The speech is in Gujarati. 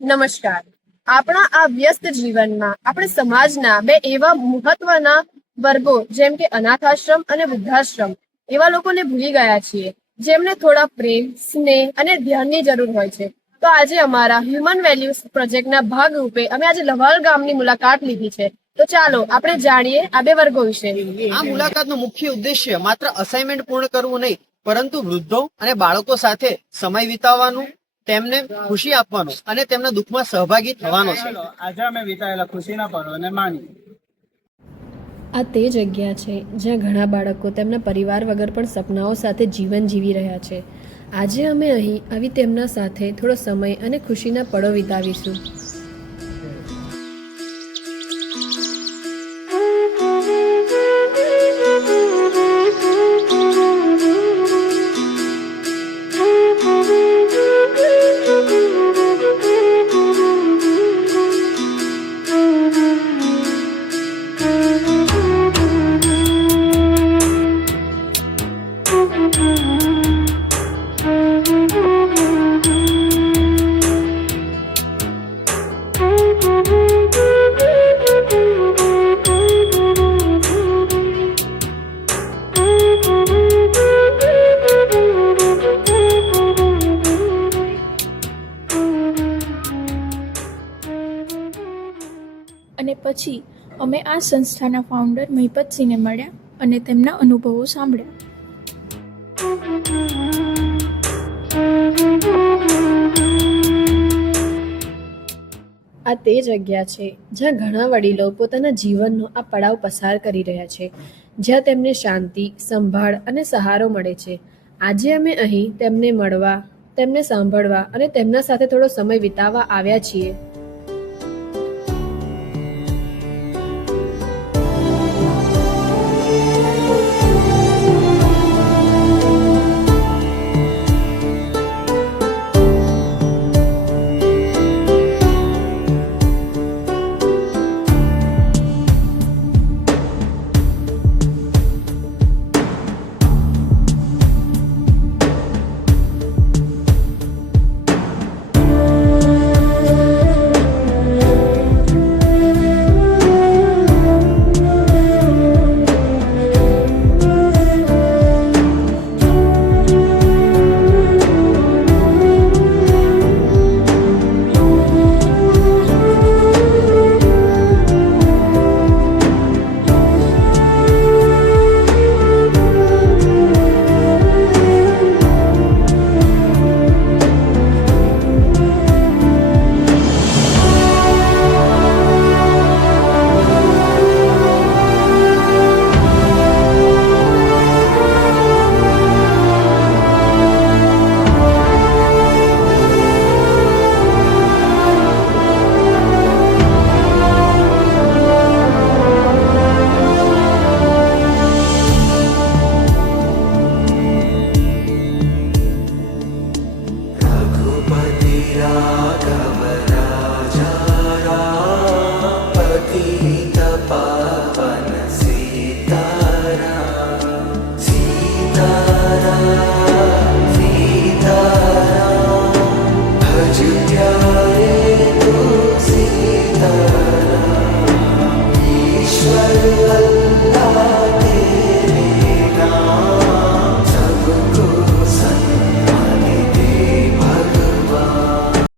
નમસ્કાર. આપણા આ વ્યસ્ત જીવનમાં આપણે સમાજના બે એવા મહત્વના વર્ગો જેમ કે અનાથાશ્રમ અને વૃદ્ધાશ્રમ એવા લોકોને ભૂલી ગયા છીએ, જેમને થોડા પ્રેમ, સ્નેહ અને ધ્યાનની જરૂર હોય છે. તો આજે અમારા હ્યુમન વેલ્યુઝ પ્રોજેક્ટના ભાગરૂપે અમે આજે લવાલ ગામની મુલાકાત લીધી છે. તો ચાલો આપણે જાણીએ આ બે વર્ગો વિશે. આ મુલાકાતનો મુખ્ય ઉદ્દેશ્ય માત્ર અસાઇનમેન્ટ પૂર્ણ કરવું નહીં, પરંતુ વૃદ્ધો અને બાળકો સાથે સમય વિતાવવાનું, તેમને ખુશી આપવાનો અને તેમના દુઃખમાં સહભાગી થવાનો છે. આજે અમે વિતાયેલા ખુશીના પળોને માણીએ. આ તે જગ્યા છે જ્યાં ઘણા બાળકો તેમના પરિવાર વગર પણ સપનાઓ સાથે જીવન જીવી રહ્યા છે. આજે અમે અહીં આવી તેમના સાથે થોડો સમય અને ખુશીના પળો વિતાવીશું. અને પછી અમે આ સંસ્થાના ફાઉન્ડર મહિપતસિંહને મળ્યા અને તેમના અનુભવો સાંભળ્યા. આ તે જગ્યા છે જ્યાં ઘણા વડીલો પોતાના જીવનનો આ પડાવ પસાર કરી રહ્યા છે, જ્યાં તેમને શાંતિ, સંભાળ અને સહારો મળે છે. આજે અમે અહીં તેમને મળવા, તેમને સાંભળવા અને તેમના સાથે થોડો સમય વિતાવવા આવ્યા છીએ.